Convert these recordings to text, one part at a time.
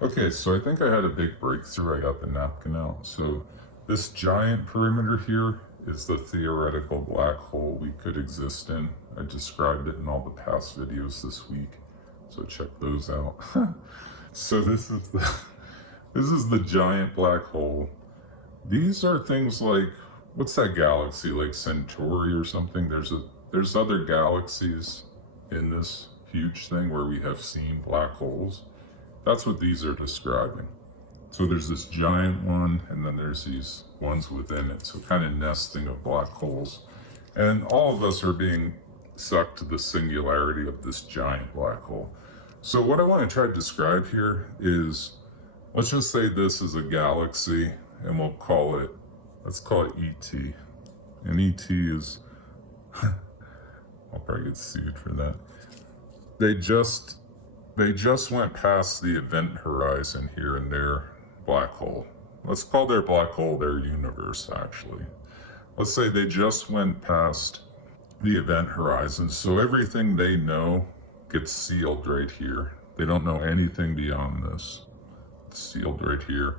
Okay, so I think I had a big breakthrough. I got the napkin out. So this giant perimeter here is the theoretical black hole we could exist in. I described it in all the past videos this week, so check those out. So this is the giant black hole. These are things like, what's that galaxy, like Centauri or something? There's other galaxies in this huge thing where we have seen black holes. That's what these are describing. So there's this giant one, and then there's these ones within it. So kind of nesting of black holes. And all of us are being sucked to the singularity of this giant black hole. So what I want to try to describe here is, let's just say this is a galaxy, and let's call it ET. And ET is, I'll probably get sued for that. They just went past the event horizon here in their black hole. Let's call their black hole their universe, actually. Let's say they just went past the event horizon, so everything they know gets sealed right here. They don't know anything beyond this. It's sealed right here.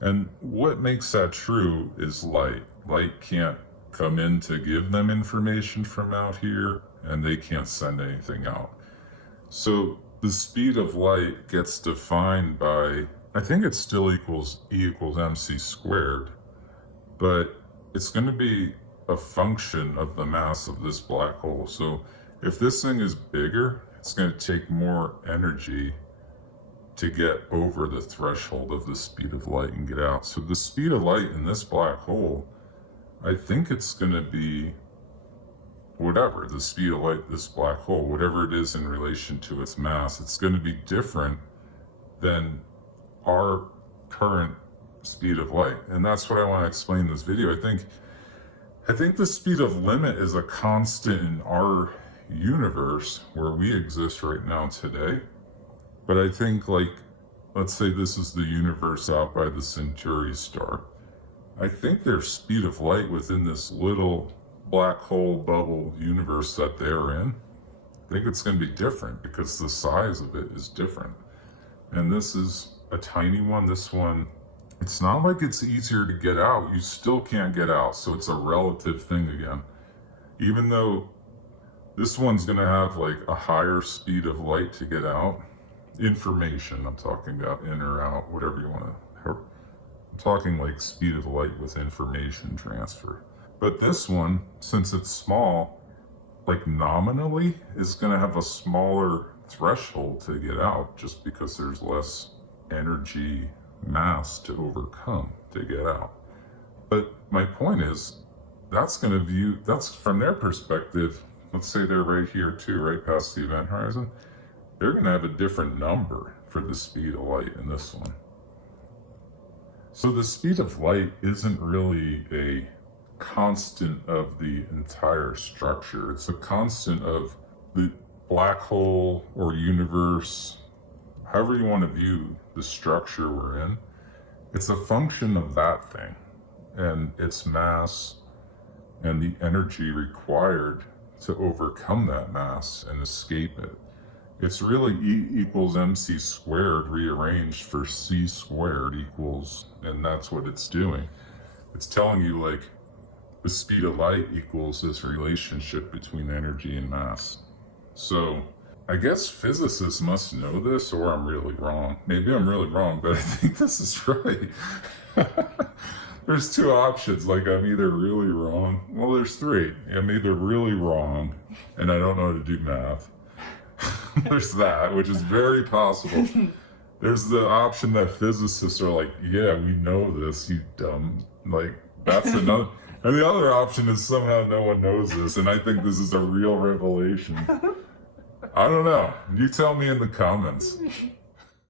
And what makes that true is light. Light can't come in to give them information from out here, and they can't send anything out. So the speed of light gets defined by, I think it still equals E equals mc squared, but it's going to be a function of the mass of this black hole. So if this thing is bigger, it's going to take more energy to get over the threshold of the speed of light and get out. So the speed of light in this black hole, I think it's going to be whatever, the speed of light, this black hole, whatever it is in relation to its mass, it's going to be different than our current speed of light. And that's what I want to explain in this video. I think the speed of limit is a constant in our universe where we exist right now today. But I think, like, let's say this is the universe out by the Centauri star. I think their speed of light within this little black hole bubble universe that they're in, I think it's going to be different because the size of it is different. And this is a tiny one. This one, it's not like it's easier to get out. You still can't get out. So it's a relative thing again. Even though this one's going to have like a higher speed of light to get out. Information, I'm talking about in or out, whatever you want to. I'm talking like speed of light with information transfer. But this one, since it's small, like nominally, is going to have a smaller threshold to get out just because there's less energy mass to overcome to get out. But my point is, that's from their perspective, let's say they're right here too, right past the event horizon, they're going to have a different number for the speed of light in this one. So the speed of light isn't really a constant of the entire structure. It's a constant of the black hole or universe, however you want to view the structure we're in. It's a function of that thing and its mass and the energy required to overcome that mass and escape it. It's really E equals mc squared rearranged for c squared equals, and that's what it's doing. It's telling you like the speed of light equals this relationship between energy and mass. So I guess physicists must know this, or I'm really wrong. Maybe I'm really wrong, but I think this is right. There's two options, like I'm either really wrong. Well, there's three. I'm either really wrong and I don't know how to do math. There's that, which is very possible. There's the option that physicists are like, yeah, we know this, you dumb. Like, that's another. And the other option is somehow no one knows this, and I think this is a real revelation. I don't know. You tell me in the comments.